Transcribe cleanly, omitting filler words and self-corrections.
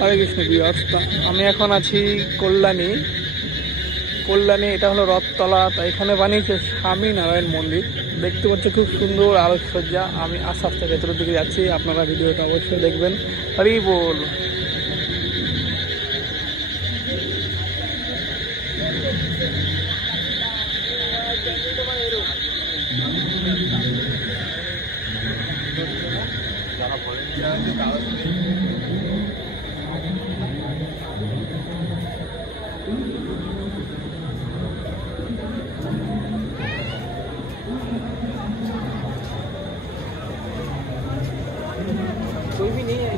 হরে কৃষ্ণ ভিউয়ার্স, আমি এখন আছি কল্যাণী। এটা হলো রথতলা। তা এখানে বানিয়েছে স্বামীনারায়ণ মন্দির। দেখতে পাচ্ছি খুব সুন্দর আলোকসজ্জা। আমি আস্তে আস্তে ভেতরের দিকে যাচ্ছি, আপনারা ভিডিওটা অবশ্যই দেখবেন। হরি বল। कोई भी नहीं है।